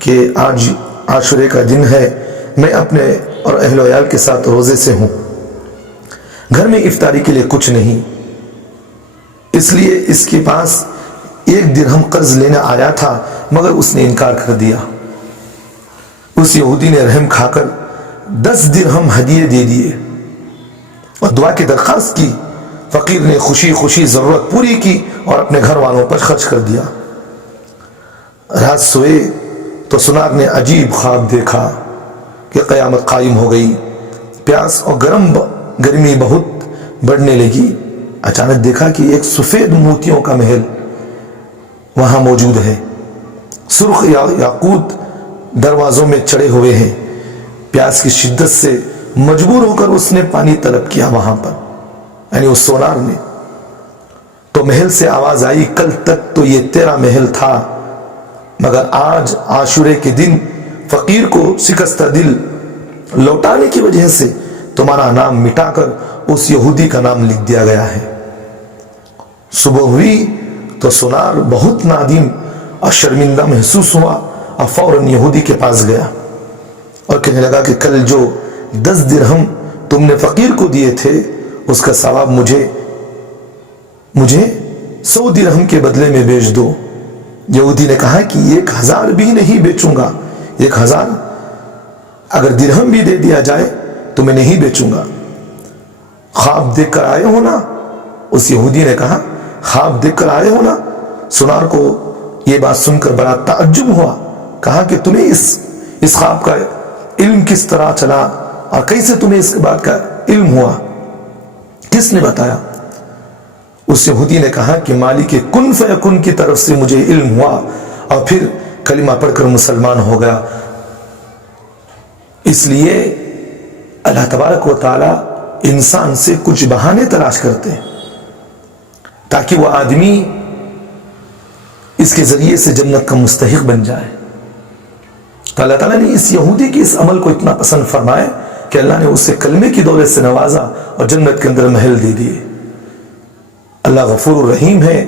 کہ آج عاشورے کا دن ہے, میں اپنے اور اہل و عیال کے ساتھ روزے سے ہوں, گھر میں افطاری کے لیے کچھ نہیں, اس لیے اس کے پاس 1 درہم قرض لینے آیا تھا مگر اس نے انکار کر دیا. اس یہودی نے رحم کھا کر 10 درہم ہدیے دے دیے اور دعا کی درخواست کی. فقیر نے خوشی خوشی ضرورت پوری کی اور اپنے گھر والوں پر خرچ کر دیا. رات سوئے تو سنار نے عجیب خواب دیکھا کہ قیامت قائم ہو گئی, پیاس اور گرمی بہت بڑھنے لگی. اچانک دیکھا کہ ایک سفید موتیوں کا محل وہاں موجود ہے, سرخ یاقوت دروازوں میں چڑھے ہوئے ہیں. پیاس کی شدت سے مجبور ہو کر اس نے پانی طلب کیا وہاں پر, یعنی اس سونار نے. تو محل سے آواز آئی, کل تک تو یہ تیرا محل تھا مگر آج عاشورے کے دن فقیر کو شکستہ دل لوٹانے کی وجہ سے تمہارا نام مٹا کر اس یہودی کا نام لکھ دیا گیا ہے. صبح ہوئی تو سونار بہت نادم اور شرمندہ محسوس ہوا اور فوراً یہودی کے پاس گیا اور کہنے لگا کہ کل جو 10 درہم تم نے فقیر کو دیے تھے اس کا ثواب مجھے 100 درہم کے بدلے میں بیچ دو. یہودی نے کہا کہ 1000 بھی نہیں بیچوں گا, 1000 اگر درہم بھی دے دیا جائے تو میں نہیں بیچوں گا. خواب دیکھ کر آئے ہو نا؟ اس یہودی نے کہا خواب دیکھ کر آئے ہو نا؟ سنار کو یہ بات سن کر بڑا تعجب ہوا. کہا کہ تمہیں اس خواب کا علم کس طرح چلا اور کیسے تمہیں اس بات کا علم ہوا, کس نے بتایا؟ اس یہودی نے کہا کہ مالک کن فیکن کی طرف سے مجھے علم ہوا اور پھر کلمہ پڑھ کر مسلمان ہو گیا. اس لیے اللہ تبارک و تعالی انسان سے کچھ بہانے تلاش کرتے ہیں تاکہ وہ آدمی اس کے ذریعے سے جنت کا مستحق بن جائے. تو اللہ تعالیٰ نے اس یہودی کے اس عمل کو اتنا پسند فرمائے کہ اللہ نے اسے کلمے کی دولت سے نوازا اور جنت کے اندر محل دے دیے. اللہ غفور الرحیم ہے،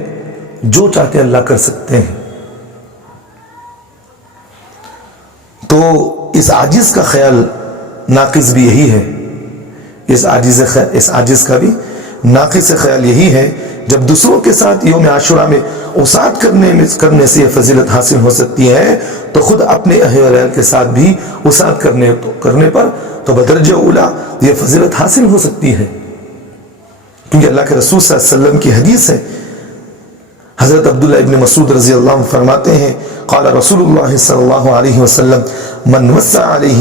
جو چاہتے اللہ کر سکتے ہیں. تو اس عاجز کا خیال ناقص بھی یہی ہے، اس عاجز کا بھی ناقص خیال یہی ہے. جب دوسروں کے ساتھ یوم عاشورہ میں وسعت کرنے سے یہ فضیلت حاصل ہو سکتی ہے، تو خود اپنے اہل و عیال کے ساتھ بھی وسعت کرنے پر تو بدرجہ اولا یہ فضیلت حاصل ہو سکتی ہے. کیونکہ اللہ کے رسول صلی اللہ علیہ وسلم کی حدیث ہے. حضرت عبداللہ ابن مسعود رضی اللہ عنہ فرماتے ہیں قال رسول اللہ صلی اللہ علیہ وسلم من وسع علی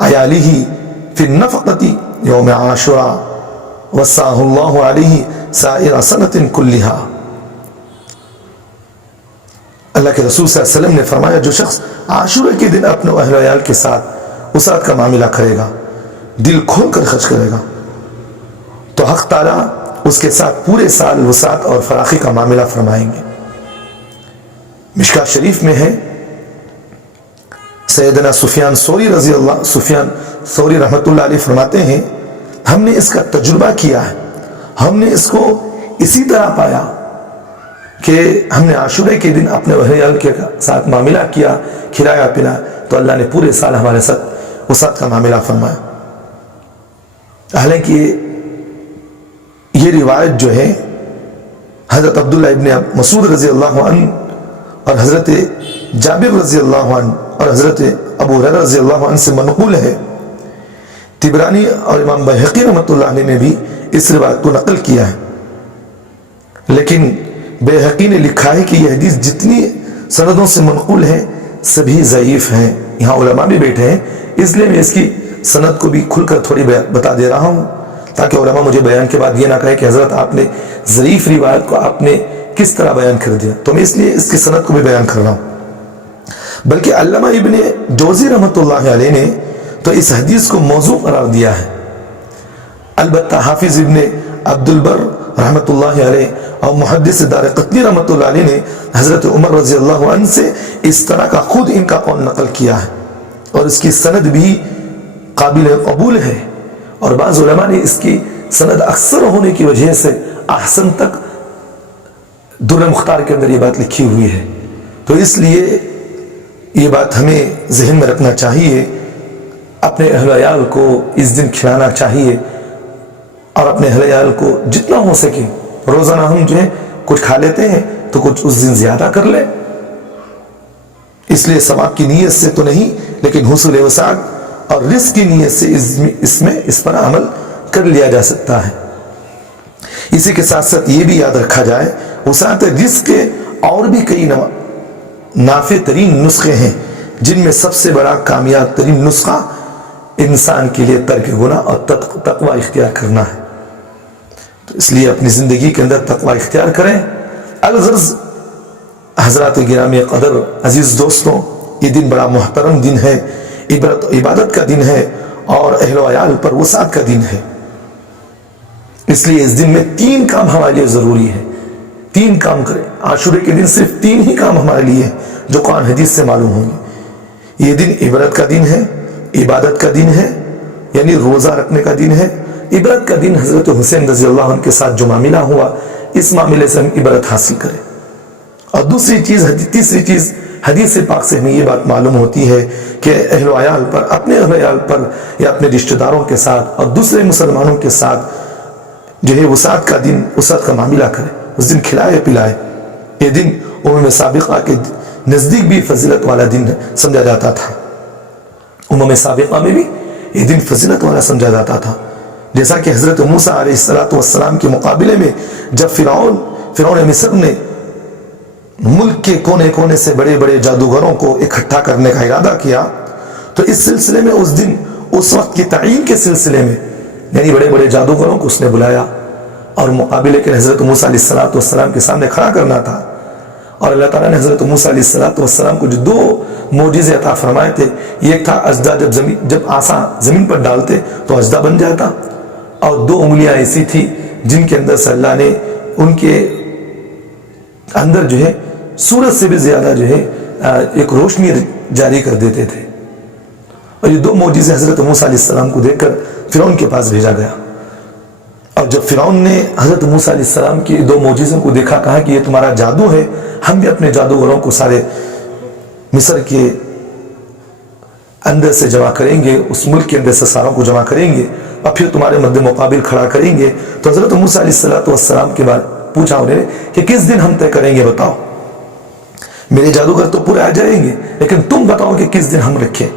عیالہ فی النفقۃ یوم عاشورہ وسعہ اللہ علیہ سائر سنۃ کلہا. اللہ کے رسول صلی اللہ علیہ وسلم نے فرمایا جو شخص عاشورہ کے دن اپنے اہل و عیال کے ساتھ وسعت کا معاملہ کرے گا، دل کھول کر خرچ کرے گا، تو حق تعالیٰ اس کے ساتھ پورے سال وسعت اور فراخی کا معاملہ فرمائیں گے. مشکاۃ شریف میں ہے سیدنا سفیان ثوری رحمۃ اللہ علیہ فرماتے ہیں ہم نے اس کا تجربہ کیا ہے، ہم نے اس کو اسی طرح پایا کہ ہم نے عاشورہ کے دن اپنے اہل و عیال کے ساتھ معاملہ کیا، کھلایا پلایا، تو اللہ نے پورے سال ہمارے ساتھ وسعت کا معاملہ فرمایا. حالانکہ یہ روایت جو ہے حضرت عبداللہ ابن مسعود رضی اللہ عنہ اور حضرت جابر رضی اللہ عنہ اور حضرت ابو ہریرہ رضی اللہ عنہ سے منقول ہے. طبرانی اور امام بہقی رحمۃ اللہ علیہ نے بھی اس روایت کو نقل کیا ہے، لیکن بہقی نے لکھا ہے کہ یہ حدیث جتنی سندوں سے منقول ہے سبھی ضعیف ہیں. یہاں علماء بھی بیٹھے ہیں، اس لیے میں اس کی سند کو بھی کھل کر تھوڑی بتا دے رہا ہوں تاکہ علماء مجھے بیان کے بعد یہ نہ کہے کہ حضرت آپ نے ضعیف روایت کو آپ نے کس طرح بیان کر دیا. تو میں اس لیے اس کی سند کو بھی بیان کر رہا ہوں. بلکہ علامہ ابن جوزی رحمۃ اللہ علیہ نے تو اس حدیث کو موضوع قرار دیا ہے. البتہ حافظ ابن عبد البر رحمۃ اللہ علیہ اور محدث دار قطنی رحمۃ اللہ علیہ نے حضرت عمر رضی اللہ عنہ سے اس طرح کا خود ان کا قول نقل کیا ہے، اور اس کی سند بھی قابل قبول ہے. اور بعض علماء نے اس کی سند اکثر ہونے کی وجہ سے احسن تک در مختار کے اندر یہ بات لکھی ہوئی ہے. تو اس لیے یہ بات ہمیں ذہن میں رکھنا چاہیے، اپنے اہل و عیال کو اس دن کھلانا چاہیے، اور اپنے اہل و عیال کو جتنا ہو سکے روزانہ ہم جو ہے کچھ کھا لیتے ہیں تو کچھ اس دن زیادہ کر لیں. اس لیے ثواب کی نیت سے تو نہیں، لیکن حصول وسعت اور رزق کی نیت سے اس پر عمل کر لیا جا سکتا ہے. اسی کے ساتھ ساتھ یہ بھی یاد رکھا جائے وسعت رزق کے اور بھی کئی نافع ترین نسخے ہیں، جن میں سب سے بڑا کامیاب ترین نسخہ انسان کے لیے ترک گناہ اور تقوی اختیار کرنا ہے. تو اس لیے اپنی زندگی کے اندر تقوی اختیار کریں. الغرض حضرات گرامی قدر عزیز دوستوں، یہ دن بڑا محترم دن ہے، عبادت کا دن ہے اور اہل و عیال پر وسعت کا دن ہے. اس لیے اس دن میں 3 کام ہمارے لیے ضروری ہے. 3 کام کریں. عاشورے کے دن صرف 3 ہی کام ہمارے لیے جو قرآن حدیث سے معلوم ہوں گے. یہ دن عبرت کا دن ہے، عبادت کا دن ہے، یعنی روزہ رکھنے کا دن ہے. عبرت کا دن حضرت حسین رضی اللہ عنہ کے ساتھ جو معاملہ ہوا، اس معاملے سے ہم عبرت حاصل کریں. اور تیسری چیز حدیث پاک سے ہمیں یہ بات معلوم ہوتی ہے کہ اہل و عیال پر، اپنے اہل و عیال پر یا اپنے رشتہ داروں کے ساتھ اور دوسرے مسلمانوں کے ساتھ جو ہے وسعت کا دن، وسعت کا معاملہ کرے، اس دن کھلائے پلائے. یہ دن امم سابقہ کے نزدیک بھی فضیلت والا دن سمجھا جاتا تھا. امم سابقہ میں بھی یہ دن فضیلت والا سمجھا جاتا تھا. جیسا کہ حضرت موسیٰ علیہ السلام کے مقابلے میں جب فرعون مصر نے ملک کے کونے کونے سے بڑے بڑے جادوگروں کو اکٹھا کرنے کا ارادہ کیا، تو اس سلسلے میں اس دن، اس وقت کی تعین کے سلسلے میں، یعنی بڑے بڑے جادوگروں کو اس نے بلایا اور مقابلے کے حضرت موسیٰ علیہ السلام کے سامنے کھڑا کرنا تھا. اور اللہ تعالیٰ نے حضرت موسیٰ علیہ السلام کو جو 2 معجزے عطا فرمائے تھے، ایک تھا اژدھا جب عصا زمین پر ڈالتے تو اژدھا بن جاتا، اور 2 انگلیاں ایسی تھی جن کے اندر سے اللہ نے ان کے اندر جو ہے سورج سے بھی زیادہ جو ہے ایک روشنی جاری کر دیتے تھے. اور یہ 2 معجزے حضرت موسیٰ علیہ السلام کو دیکھ کر فرعون کے پاس بھیجا گیا. اور جب فرعون نے حضرت موسیٰ علیہ السلام کی 2 معجزوں کو دیکھا, کہا کہ یہ تمہارا جادو ہے, ہم بھی اپنے جادوگروں کو سارے مصر کے اندر سے جمع کریں گے, اس ملک کے اندر سے ساروں کو جمع کریں گے اور پھر تمہارے مد مقابل کھڑا کریں گے. تو حضرت موسیٰ علیہ السلام کے بعد پوچھا انہیں کہ کس دن ہم طے کریں گے, بتاؤ. میرے جادوگر تو پورے آ جائیں گے, لیکن تم بتاؤ کہ کس دن ہم رکھیں.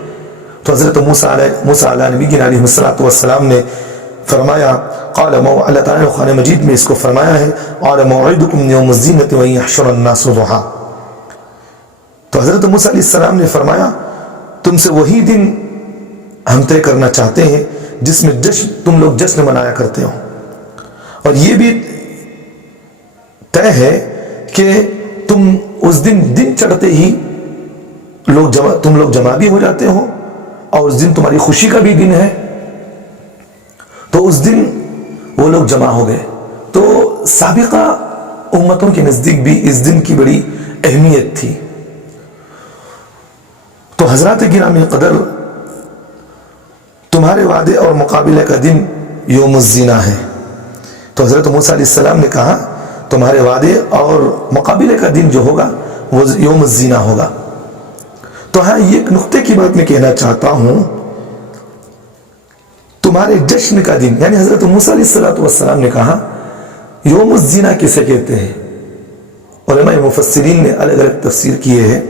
تو حضرت موسیٰ علیہ نبی علیہ السلام نے فرمایا, قال اللہ تعالیٰ نے قرآن مجید میں اس کو فرمایا ہے, قال موعدکم یوم الزینۃ وان یحشر الناس ضحیٰ. تو حضرت موسیٰ علیہ السلام نے فرمایا تم سے وہی دن ہم طے کرنا چاہتے ہیں جس میں تم لوگ جشن منایا کرتے ہو, اور یہ بھی طے ہے کہ تم اس دن چڑھتے ہی تم لوگ جمع بھی ہو جاتے ہو, اور اس دن تمہاری خوشی کا بھی دن ہے. تو اس دن وہ لوگ جمع ہو گئے. تو سابقہ امتوں کے نزدیک بھی اس دن کی بڑی اہمیت تھی. تو حضرات گرامی قدر, تمہارے وعدے اور مقابلے کا دن یوم الزینہ ہے. تو حضرت موسیٰ علیہ السلام نے کہا تمہارے وعدے اور مقابلے کا دن جو ہوگا وہ یوم الزینہ ہوگا. تو ہاں یہ ایک نقطے کی بات میں کہنا چاہتا ہوں, تمہارے جشن کا دن, یعنی حضرت موسیٰ علیہ السلام نے کہا یوم الزینہ کسے کہتے ہیں. علماء مفسرین نے الگ الگ تفسیر کیے ہیں.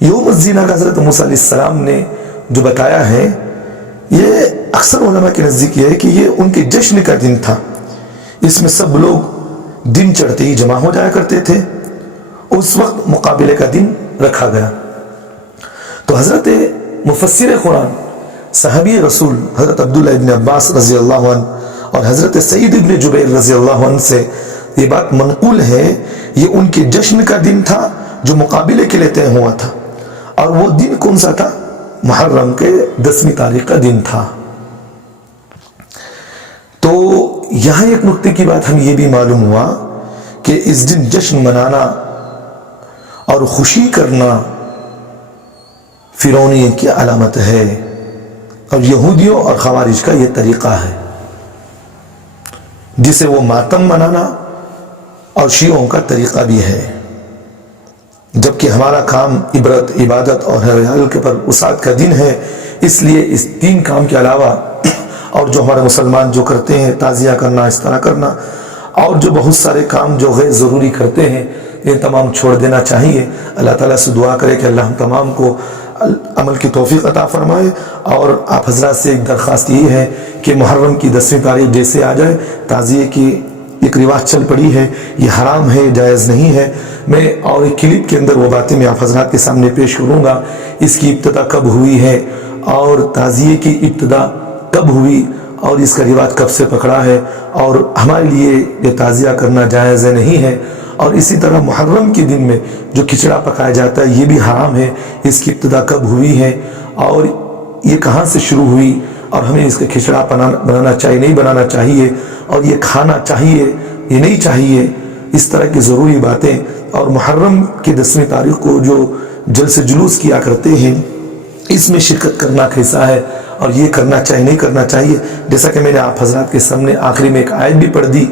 یوم الزینہ کا حضرت موسیٰ علیہ السلام نے جو بتایا ہے, یہ اکثر علماء کے نزدیک یہ ہے کہ یہ ان کے جشن کا دن تھا. اس میں سب لوگ دن چڑھتے ہی جمع ہو جایا کرتے تھے, اس وقت مقابلے کا دن رکھا گیا. تو حضرت مفسر قرآن صحابی رسول حضرت عبداللہ ابن عباس رضی اللہ عنہ اور حضرت سعید ابن جبیر رضی اللہ عنہ سے یہ بات منقول ہے, یہ ان کے جشن کا دن تھا جو مقابلے کے لیے طے ہوا تھا. اور وہ دن کون سا تھا؟ محرم کے 10ویں تاریخ کا دن تھا. تو یہاں ایک نقطے کی بات ہم یہ بھی معلوم ہوا کہ اس دن جشن منانا اور خوشی کرنا فرعونیت کی علامت ہے, اور یہودیوں اور خوارج کا یہ طریقہ ہے جسے وہ ماتم منانا اور شیعوں کا طریقہ بھی ہے. جبکہ ہمارا کام عبرت, عبادت اور حلال کے پر وسعت کا دن ہے, اس لیے اس 3 کام کے علاوہ اور جو ہمارے مسلمان جو کرتے ہیں, تعزیہ کرنا, اس طرح کرنا, اور جو بہت سارے کام جو غیر ضروری کرتے ہیں, یہ تمام چھوڑ دینا چاہیے. اللہ تعالیٰ سے دعا کرے کہ اللہ ہم تمام کو عمل کی توفیق عطا فرمائے. اور آپ حضرات سے ایک درخواست یہ ہے کہ محرم کی 10ویں تاریخ جیسے آ جائے, تعزیے کی ایک رواج چل پڑی ہے, یہ حرام ہے, جائز نہیں ہے. میں اور ایک کلپ کے اندر وہ باتیں میں آپ حضرات کے سامنے پیش کروں گا. اس کی ابتدا کب ہوئی ہے اور تعزیے کی ابتدا کب ہوئی اور اس کا رواج کب سے پکڑا ہے, اور ہمارے لیے یہ تعزیہ کرنا جائز نہیں ہے. اور اسی طرح محرم کے دن میں جو کھچڑا پکایا جاتا ہے یہ بھی حرام ہے. اس کی ابتدا کب ہوئی ہے اور یہ کہاں سے شروع ہوئی, اور ہمیں اس کا کھچڑا بنانا چاہیے, نہیں بنانا چاہیے, اور یہ کھانا چاہیے, یہ نہیں چاہیے, اس طرح کی ضروری باتیں. اور محرم کی 10ویں تاریخ کو جو جلسے جلوس کیا کرتے ہیں, اس میں شرکت کرنا کیسا ہے اور یہ کرنا چاہیے, نہیں کرنا چاہیے. جیسا کہ میں نے آپ حضرات کے سامنے آخری میں ایک آیت بھی پڑھ دی,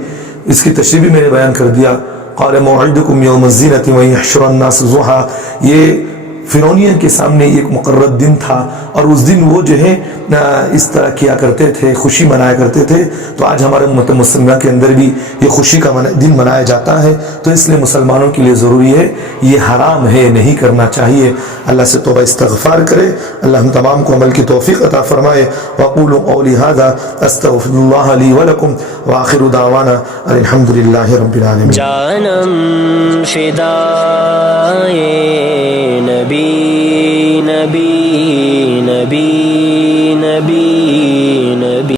اس کی تشریح بھی میں نے بیان کر دیا. قال موعدکم یوم الزینۃ وان یحشر الناس ضحیٰ. یہ فرعونیوں کے سامنے ایک مقرر دن تھا, اور اس دن وہ جو ہے اس طرح کیا کرتے تھے, خوشی منایا کرتے تھے. تو آج ہمارے امت مسلمہ کے اندر بھی یہ خوشی کا دن منایا جاتا ہے. تو اس لیے مسلمانوں کے لیے ضروری ہے, یہ حرام ہے, نہیں کرنا چاہیے. اللہ سے توبہ استغفار کرے. اللہ ہم تمام کو عمل کی توفیق عطا فرمائے. وَقُولُوا قَوْلِي هَذَا أَسْتَغْفِرُ اللَّهَ لِي وَلَكُمْ وَآخِرُ دَعْوَانَا الْحَمْدُ لِلَّهِ رَبِّ الْعَالَمِينَ. جانم فدائے نبی نبی نبی نبی